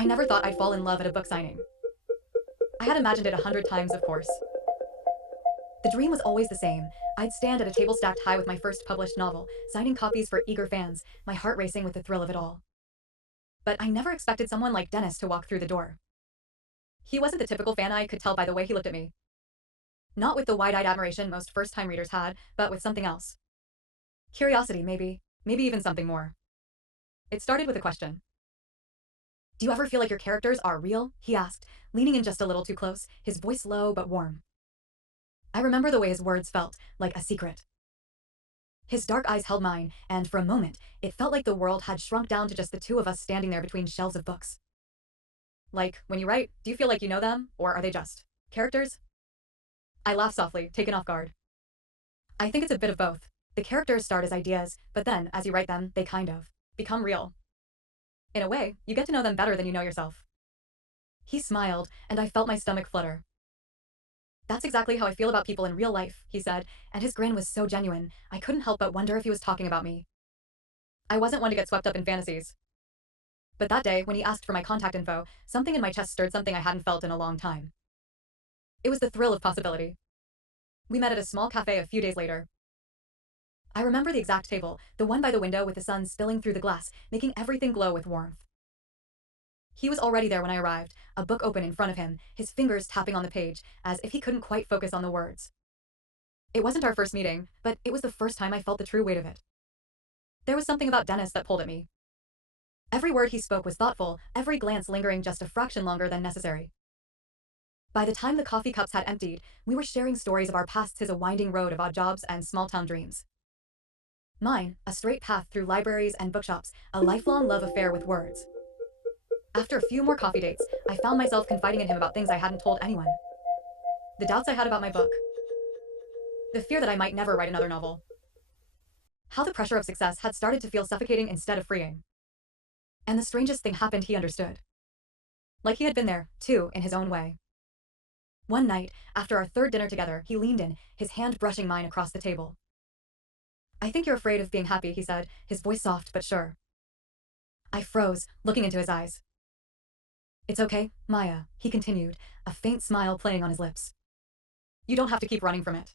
I never thought I'd fall in love at a book signing. I had imagined it 100 times, of course. The dream was always the same. I'd stand at a table stacked high with my first published novel, signing copies for eager fans, my heart racing with the thrill of it all. But I never expected someone like Dennis to walk through the door. He wasn't the typical fan, I could tell by the way he looked at me. Not with the wide-eyed admiration most first-time readers had, but with something else. Curiosity, maybe. Maybe even something more. It started with a question. "Do you ever feel like your characters are real?" he asked, leaning in just a little too close, his voice low but warm. I remember the way his words felt, like a secret. His dark eyes held mine, and for a moment, it felt like the world had shrunk down to just the two of us standing there between shelves of books. Like, when you write, do you feel like you know them, or are they just characters? I laughed softly, taken off guard. I think it's a bit of both. The characters start as ideas, but then, as you write them, they kind of become real. In a way, you get to know them better than you know yourself. He smiled, and I felt my stomach flutter. "That's exactly how I feel about people in real life," he said, and his grin was so genuine, I couldn't help but wonder if he was talking about me. I wasn't one to get swept up in fantasies. But that day, when he asked for my contact info, something in my chest stirred, something I hadn't felt in a long time. It was the thrill of possibility. We met at a small cafe a few days later. I remember the exact table, the one by the window with the sun spilling through the glass, making everything glow with warmth. He was already there when I arrived, a book open in front of him, his fingers tapping on the page, as if he couldn't quite focus on the words. It wasn't our first meeting, but it was the first time I felt the true weight of it. There was something about Dennis that pulled at me. Every word he spoke was thoughtful, every glance lingering just a fraction longer than necessary. By the time the coffee cups had emptied, we were sharing stories of our pasts, his a winding road of odd jobs and small-town dreams. Mine, a straight path through libraries and bookshops, a lifelong love affair with words. After a few more coffee dates, I found myself confiding in him about things I hadn't told anyone. The doubts I had about my book. The fear that I might never write another novel. How the pressure of success had started to feel suffocating instead of freeing. And the strangest thing happened, he understood. Like he had been there, too, in his own way. One night, after our third dinner together, he leaned in, his hand brushing mine across the table. "I think you're afraid of being happy," he said, his voice soft but sure. I froze, looking into his eyes. "It's okay, Maya," he continued, a faint smile playing on his lips. "You don't have to keep running from it."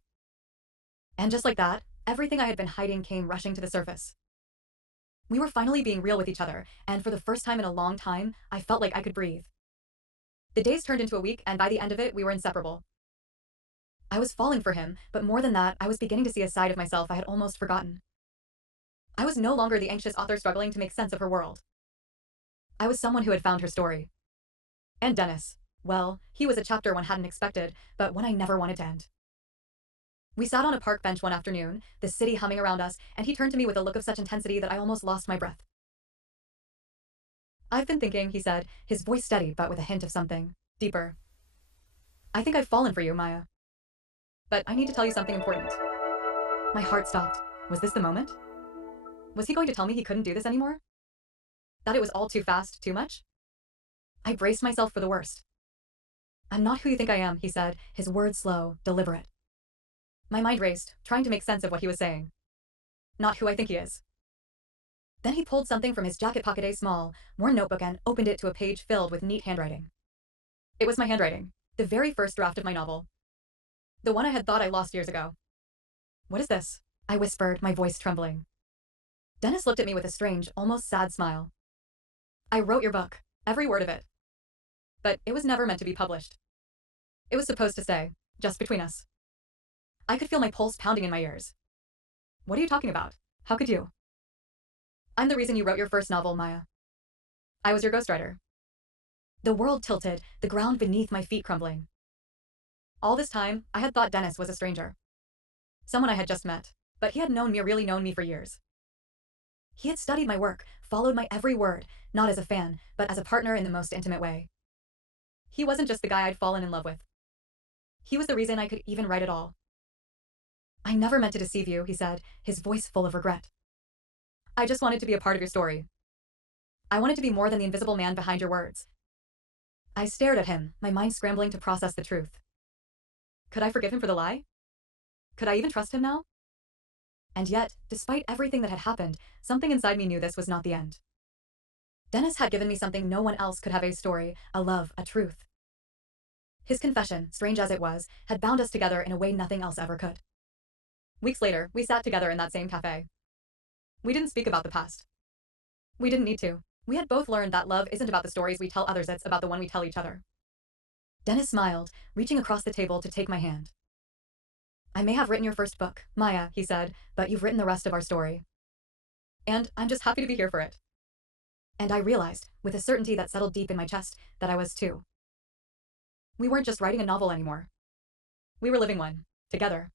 And just like that, everything I had been hiding came rushing to the surface. We were finally being real with each other, and for the first time in a long time, I felt like I could breathe. The days turned into a week, and by the end of it, we were inseparable. I was falling for him, but more than that, I was beginning to see a side of myself I had almost forgotten. I was no longer the anxious author struggling to make sense of her world. I was someone who had found her story. And Dennis, well, he was a chapter one hadn't expected, but one I never wanted to end. We sat on a park bench one afternoon, the city humming around us, and he turned to me with a look of such intensity that I almost lost my breath. "I've been thinking," he said, his voice steady but with a hint of something deeper. "I think I've fallen for you, Maya. But I need to tell you something important." My heart stopped. Was this the moment? Was he going to tell me he couldn't do this anymore? That it was all too fast, too much? I braced myself for the worst. "I'm not who you think I am," he said, his words slow, deliberate. My mind raced, trying to make sense of what he was saying. "Not who I think he is." Then he pulled something from his jacket pocket, a small, worn notebook, and opened it to a page filled with neat handwriting. It was my handwriting, the very first draft of my novel. The one I had thought I lost years ago. "What is this?" I whispered, my voice trembling. Dennis looked at me with a strange, almost sad smile. "I wrote your book, every word of it. But it was never meant to be published. It was supposed to stay, just between us." I could feel my pulse pounding in my ears. "What are you talking about? How could you?" "I'm the reason you wrote your first novel, Maya. I was your ghostwriter." The world tilted, the ground beneath my feet crumbling. All this time, I had thought Dennis was a stranger. Someone I had just met, but he had really known me for years. He had studied my work, followed my every word, not as a fan, but as a partner in the most intimate way. He wasn't just the guy I'd fallen in love with. He was the reason I could even write at all. "I never meant to deceive you," he said, his voice full of regret. "I just wanted to be a part of your story. I wanted to be more than the invisible man behind your words." I stared at him, my mind scrambling to process the truth. Could I forgive him for the lie? Could I even trust him now? And yet, despite everything that had happened, something inside me knew this was not the end. Dennis had given me something no one else could have: a story, a love, a truth. His confession, strange as it was, had bound us together in a way nothing else ever could. Weeks later, we sat together in that same cafe. We didn't speak about the past. We didn't need to. We had both learned that love isn't about the stories we tell others, it's about the one we tell each other. Dennis smiled, reaching across the table to take my hand. I may have written your first book, Maya, he said, but you've written the rest of our story. And I'm just happy to be here for it. And I realized, with a certainty that settled deep in my chest, that I was too. We weren't just writing a novel anymore. We were living one, together.